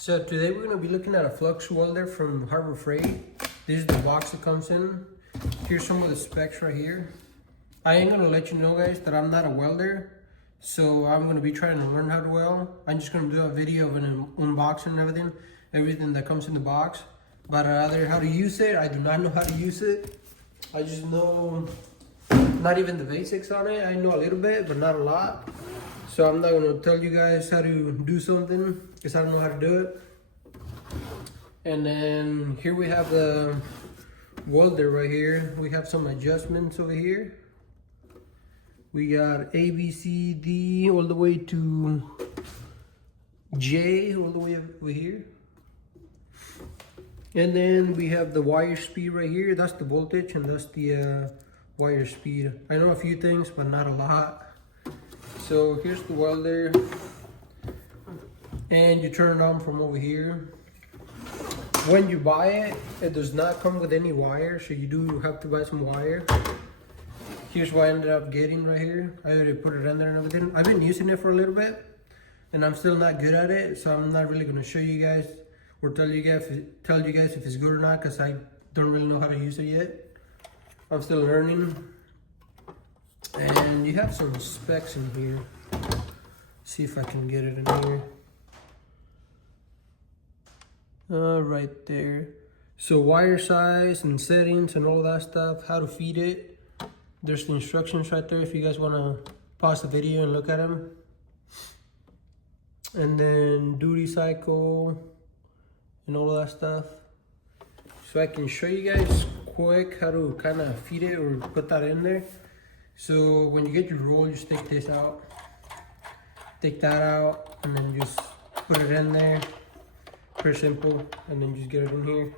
So today we're going to be looking at a flux welder from Harbor Freight. This is the box it comes in. Here's some of the specs right here. I ain't going to let you know, guys, that I'm not a welder. So I'm going to be trying to learn how to weld. I'm just going to do a video of an unboxing and everything that comes in the box. But other how to use it, I do not know how to use it. I just know not even the basics on it. I know a little bit, but not a lot. So I'm not going to tell you guys how to do something because I don't know how to do it. And then here we have the welder right here. We have some adjustments over here. We got A, B, C, D, all the way to J, all the way over here. And then we have the wire speed right here. That's the voltage and that's the wire speed. I know a few things, but not a lot. So here's the welder. And you turn it on from over here. When you buy it, it does not come with any wire, so you do have to buy some wire. Here's what I ended up getting right here. I already put it in there and everything. I've been using it for a little bit, and I'm still not good at it, so I'm not really gonna show you guys or tell you guys if it's good or not, because I don't really know how to use it yet. I'm still learning. And you have some specs in here. See if I can get it in here. Right there. So wire size and settings and all that stuff, how to feed it. There's the instructions right there if you guys want to pause the video and look at them. And then duty cycle and all of that stuff. So I can show you guys quick how to kind of feed it or put that in there. So when you get your roll, just take this out. Take that out and then just put it in there. Pretty simple, and then just get it in here.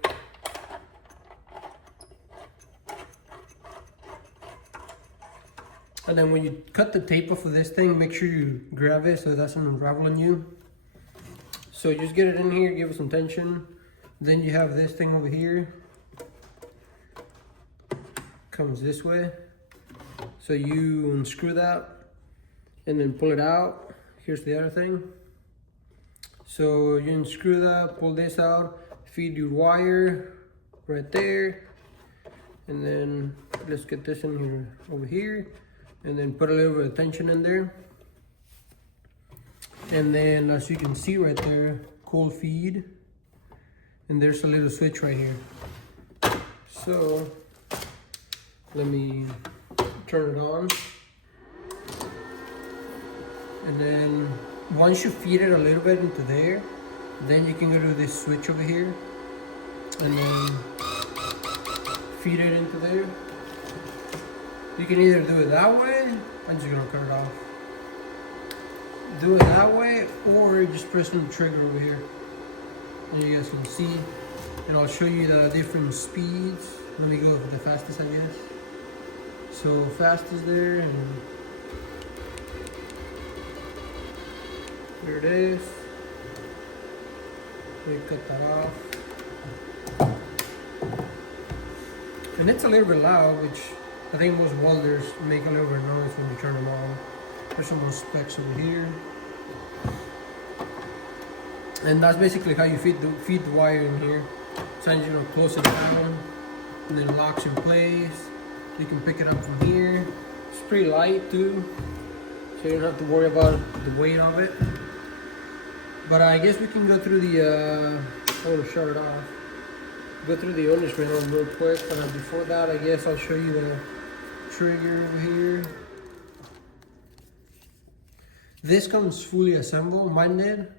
And then when you cut the tape off of this thing, make sure you grab it so it doesn't unravel on you. So just get it in here, give it some tension. Then you have this thing over here. Comes this way. So you unscrew that and then pull it out. Here's the other thing. So you unscrew that, pull this out, feed your wire right there. And then let's get this in here over here. And then put a little bit of tension in there. And then as you can see right there, cold feed. And there's a little switch right here. So let me turn it on. And then once you feed it a little bit into there, then you can go to this switch over here and then feed it into there. You can either do it that way, I'm just gonna cut it off. Do it that way, or just press on the trigger over here. And you guys can see, and I'll show you the different speeds. Let me go with the fastest, I guess. So fast is there, and here it is. We cut that off. And it's a little bit loud, which I think most welders make a little bit of noise when you turn them on. There's some more specs over here. And that's basically how you feed the wire in here. So you're gonna close it down, and then it locks in place. You can pick it up from here. It's pretty light too, so you don't have to worry about the weight of it. But I guess we can go through the, I want to shut it off. Go through the owner's manual real quick. But before that, I guess I'll show you the trigger over here. This comes fully assembled, mine did.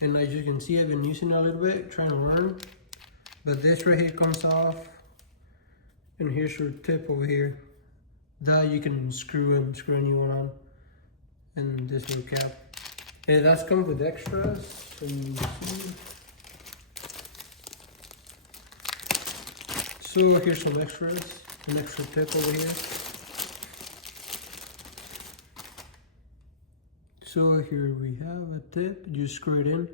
And as you can see, I've been using it a little bit, trying to learn. But this right here comes off. And here's your tip over here. That you can screw a new one on. And this little cap. And that's come with extras. So here's some extras. An extra tip over here. So here we have a tip. You screw it in.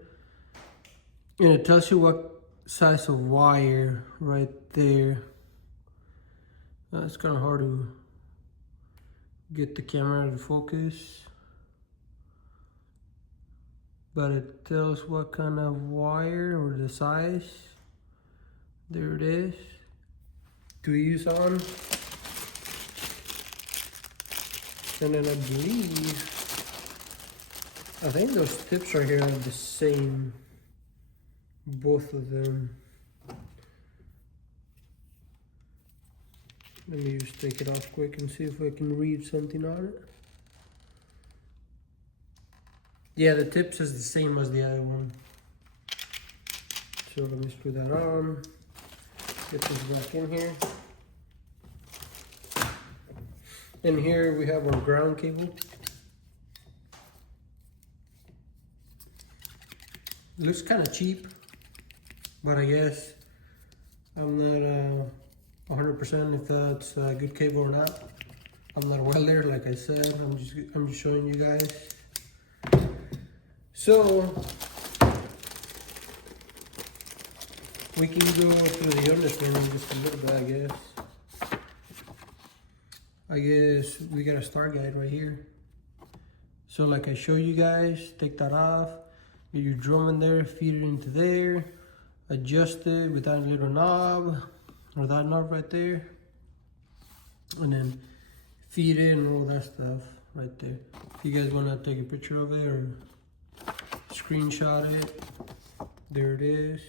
And it tells you what size of wire right there. It's kind of hard to get the camera to focus. but it tells what kind of wire or the size. There it is. To use on. And then I think those tips right here are the same, both of them. Let me just take it off quick and see if I can read something on it. Yeah, the tips is the same as the other one. So let me screw that on. Get this back in here. And here we have our ground cable. Looks kind of cheap, but I guess I'm not 100% if that's a good cable or not. I'm not a welder, like I said. I'm just showing you guys. So we can go through the understanding just a little bit, I guess. I guess we got a star guide right here. So like I show you guys, take that off, get your drum in there, feed it into there, adjust it with that little knob, or that knob right there, and then feed it and all that stuff right there. If you guys want to take a picture of it or screenshot it, there it is.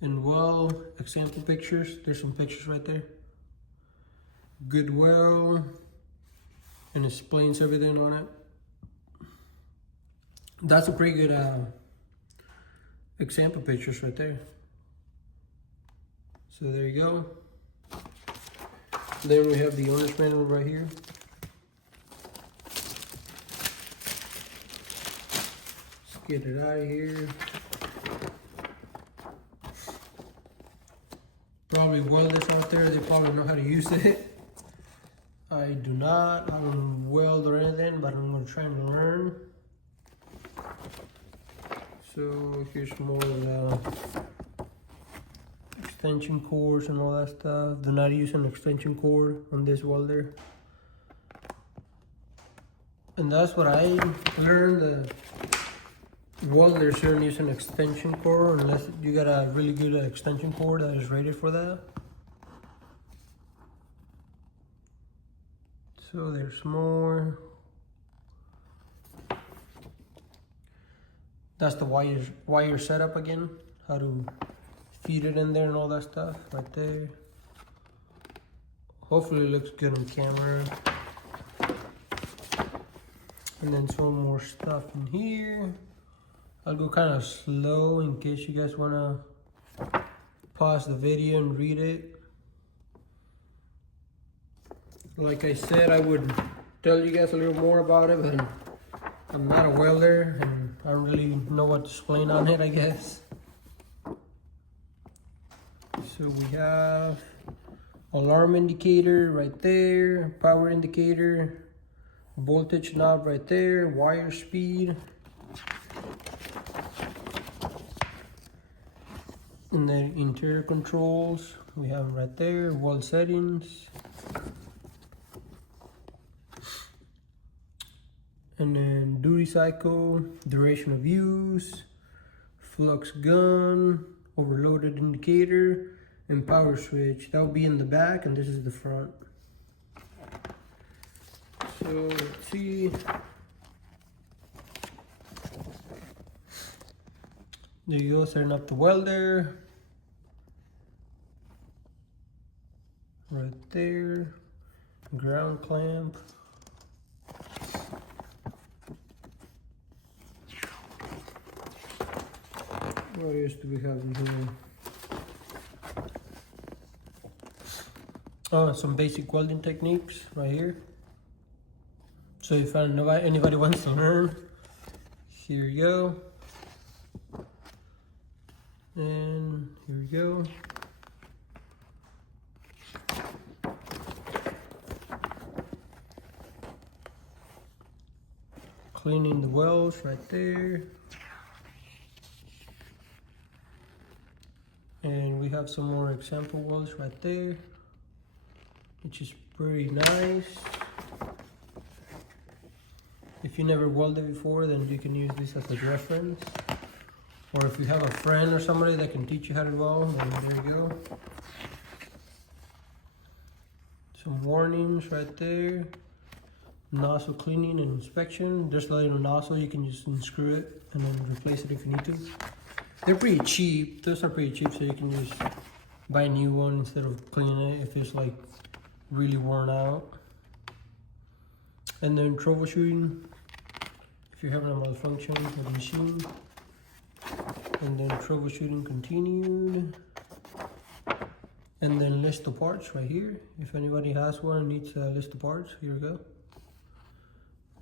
And well, example pictures, there's some pictures right there. Good well, and it explains everything on it. That's a pretty good example pictures right there. So there you go. Then we have the owner's manual right here. Let's get it out of here. Probably welders out there, they probably know how to use it. I do not. I don't weld or anything, but I'm going to try and learn. So here's more of the extension cords and all that stuff. Do not use an extension cord on this welder. And that's what I learned. The welders shouldn't use an extension cord unless you got a really good extension cord that is rated for that. So there's more. That's the wire setup again. How to feed it in there and all that stuff right there. Hopefully it looks good on camera. And then some more stuff in here. I'll go kind of slow in case you guys wanna pause the video and read it. Like I said, I would tell you guys a little more about it, but I'm not a welder and I don't really know what to explain on it, I guess. So we have alarm indicator right there, power indicator, voltage knob right there, wire speed. And then interior controls, we have right there, weld settings. And then duty cycle, duration of use, flux gun, overloaded indicator, and power switch. That will be in the back and this is the front. So let's see. There you go, setting up the welder. Right there, ground clamp. What else do we have in here? Oh, some basic welding techniques right here. So if anybody wants to learn, here you go. And here we go. Cleaning the welds right there. And we have some more example welds right there, which is pretty nice. If you never welded before, then you can use this as a reference. Or if you have a friend or somebody that can teach you how to weld, then there you go. Some warnings right there. Nozzle cleaning and inspection. There's a little nozzle, you can just unscrew it and then replace it if you need to. They're pretty cheap. Those are pretty cheap, so you can just buy a new one instead of cleaning it if it's like really worn out. And then troubleshooting if you're having a malfunction of the machine. And then troubleshooting continued. And then list of parts right here. If anybody has one and needs a list of parts, here we go.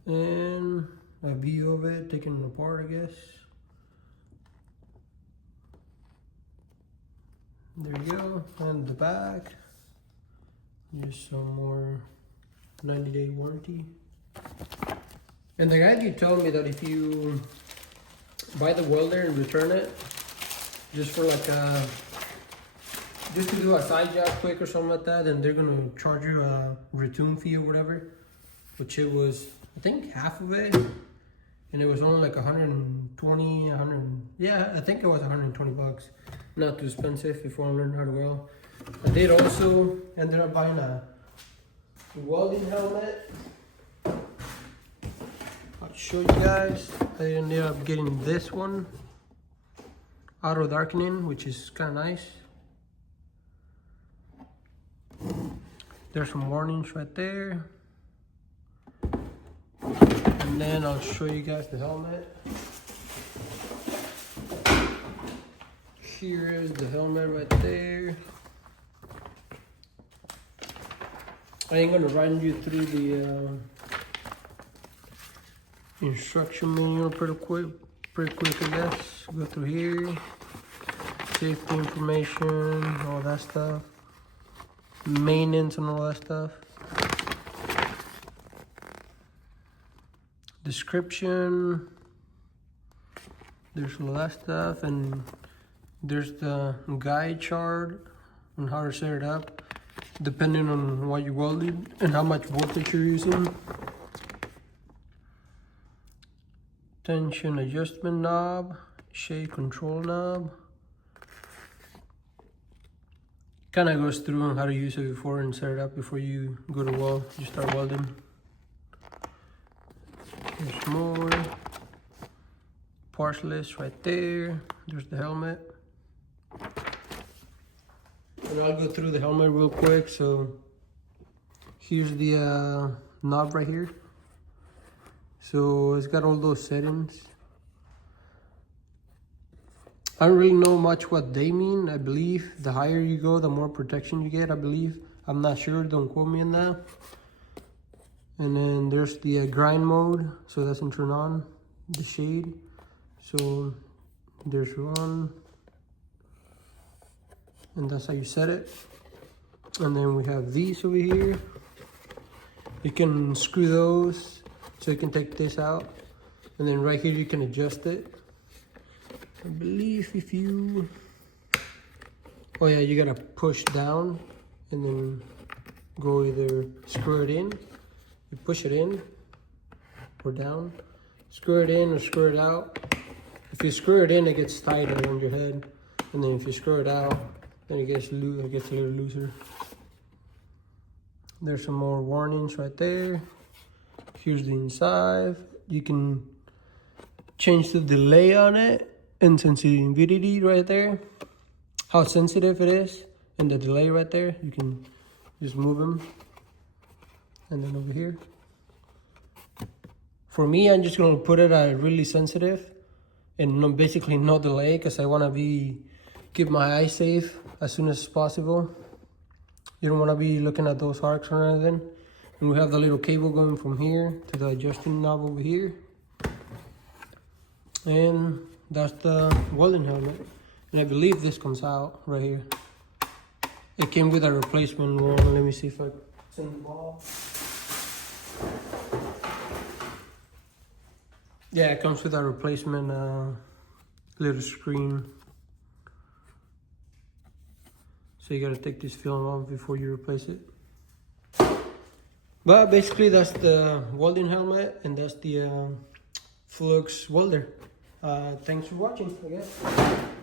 And a view of it, taking it apart, I guess. There you go. And the back. Just some more 90-day warranty. And the guy told me that if you buy the welder and return it, just for like just to do a side job quick or something like that, then they're gonna charge you a return fee or whatever, which it was, I think, half of it, and it was only like 120, 100, yeah, I think it was 120 bucks. Not too expensive if you want to learn how to weld. I did also ended up buying a welding helmet. I'll show you guys. I ended up getting this one, auto darkening, which is kind of nice. There's some warnings right there. And then I'll show you guys the helmet. Here is the helmet right there. I ain't gonna run you through the instruction manual pretty quick, I guess. Go through here, safety information, all that stuff, maintenance and all that stuff. Description, there's all that stuff, and there's the guide chart on how to set it up, depending on what you welded and how much voltage you're using. Tension adjustment knob, shade control knob. Kind of goes through on how to use it before and set it up before you go to weld, you start welding. There's more. Parts list right there. There's the helmet. And I'll go through the helmet real quick. So here's the knob right here. So it's got all those settings. I don't really know much what they mean. I believe the higher you go, the more protection you get, I believe. I'm not sure, don't quote me on that. And then there's the grind mode, so that's in turn on. The shade, so there's one. And that's how you set it. And then we have these over here. You can screw those, so you can take this out. And then right here you can adjust it. I believe if you, oh yeah, you gotta push down and then go either screw it in. You push it in or down, screw it in or screw it out. If you screw it in, it gets tighter on your head, and then if you screw it out, then it gets a little looser. There's some more warnings right there. Here's the inside. You can change the delay on it and sensitivity right there, how sensitive it is, and the delay right there. You can just move them. And then over here, for me, I'm just gonna put it at really sensitive and basically no delay, because I want to keep my eyes safe as soon as possible. You don't want to be looking at those arcs or anything. And we have the little cable going from here to the adjusting knob over here. And that's the welding helmet. And I believe this comes out right here. It came with a replacement one. Let me see if I send the ball. Yeah, it comes with a replacement little screen. So you gotta take this film off before you replace it. But basically that's the welding helmet and that's the Flux welder. Thanks for watching, I guess.